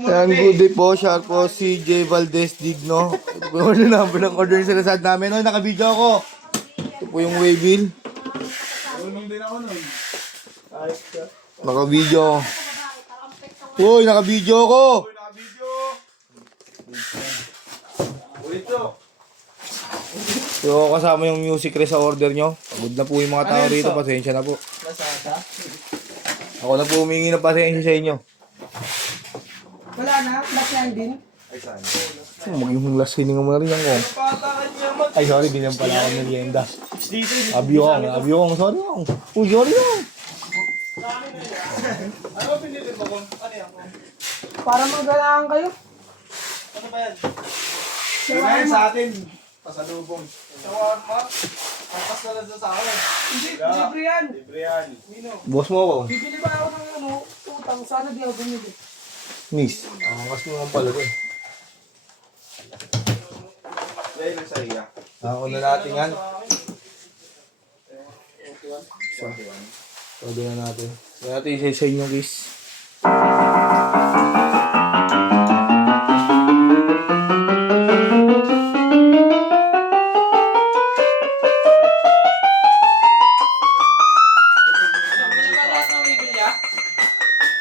Ayan, good day po. Shout po si J. Valdez Digno. Ito po yung number ng order sa Lazad namin. Oy, naka-video ako. Ito po yung waybill. Marunong din ako nun. Naka-video. Uy, naka-video ako. Uy, naka-video. Ulit to. So, kasama yung music rest sa order nyo. Pagod na po yung mga tao rito. Pasensya na po. Ako na po humingi ng pasensya sa inyo. Wala na, last line din. Ay, saan? Maging last hininga mo na rin yan ko. Ay, sorry, ganyan pala ako merienda. Abyo ko. Sorry ako. Uy, sorry ako. Ano ba pinili mo ko? Ano yan? Para magalaan kayo. Ano ba yan? Yan sa atin. Pasalubong. Shawarma? Papas na lang sa akin. Hindi, libre yan. Libre yan. Boss mo ako. Bibili ba ako ng ano, utang, sana di ako bumili. Miss. Angkas mo naman pala doon. Dahil lang sa iya. Ako na natin yan. Pwede na natin. Pwede natin isa-isa yung kiss.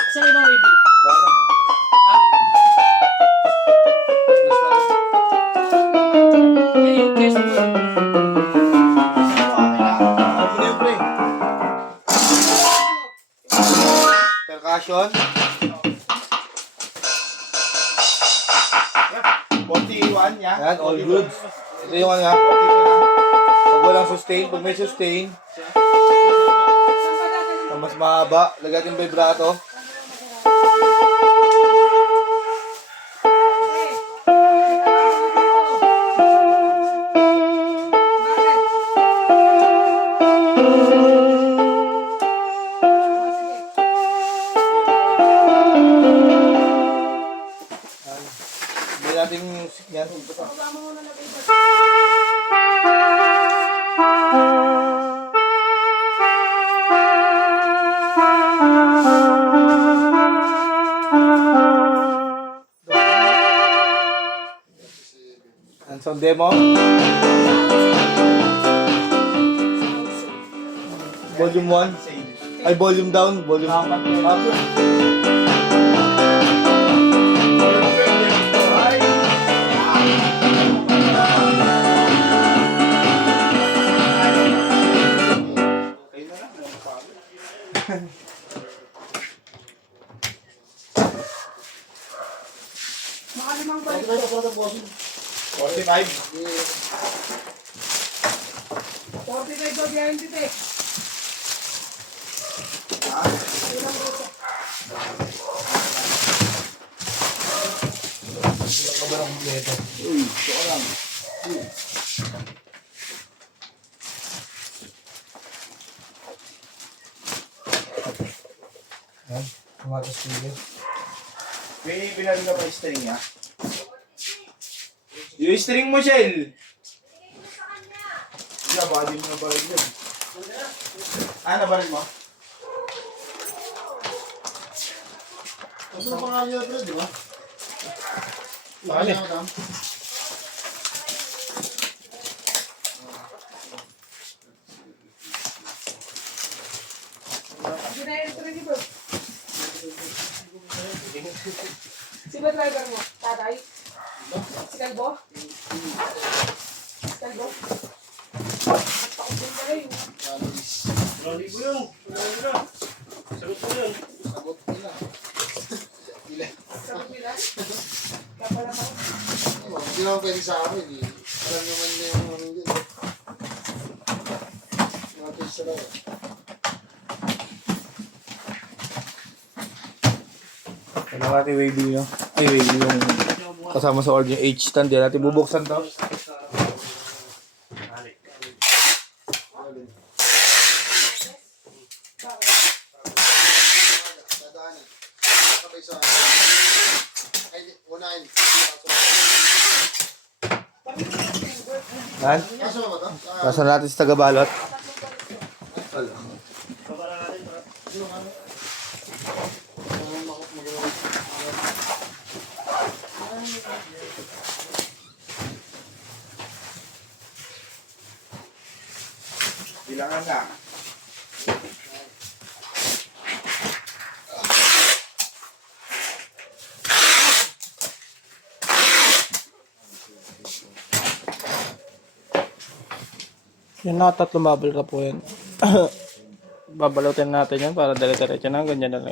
Saan ibang waiting? Yung case mo. Percussion. 41 niya. Yan, all goods. Ito yung ano nga. Pag walang sustain, pag may sustain, na mas mahaba, lagyan yung vibrato. Hindi natin yung music niyan. Ang sound demo. Volume 1. Ay, volume down. Volume up. Makalimang balik. 45. 45 ba biyahin dito eh. Yan. Tumatas video. May binali ka pa yung string niya? Yung string mo, Shell! Hindi, bali mo na balik yan. Nabalik mo? Ano ang pangalan niya, Fred, di ba? Bakit? Ginayang ito rin dito. Sino driver mo? Tatay? Si Kalbo? Si Kalbo? Pakupin ka rin. Sagot nila. Sabi nila? Kapala ka. Hindi naman pwede sa amin eh. Alam naman niya yung ano yun. Mga taste lang. Ano natin waving nyo? Ay, waving yung kasama sa order yung H-stand. Yan natin bubuksan to. Dadaanin. Kapay sa... Ay, unahin. Yan. Kaso ba ito? Nasa natin sa tagabalot. Bilangan na. Yan na, 3 bubble ka po yan. Babalutin natin yan para dire-diretso na. Ganyan na lang.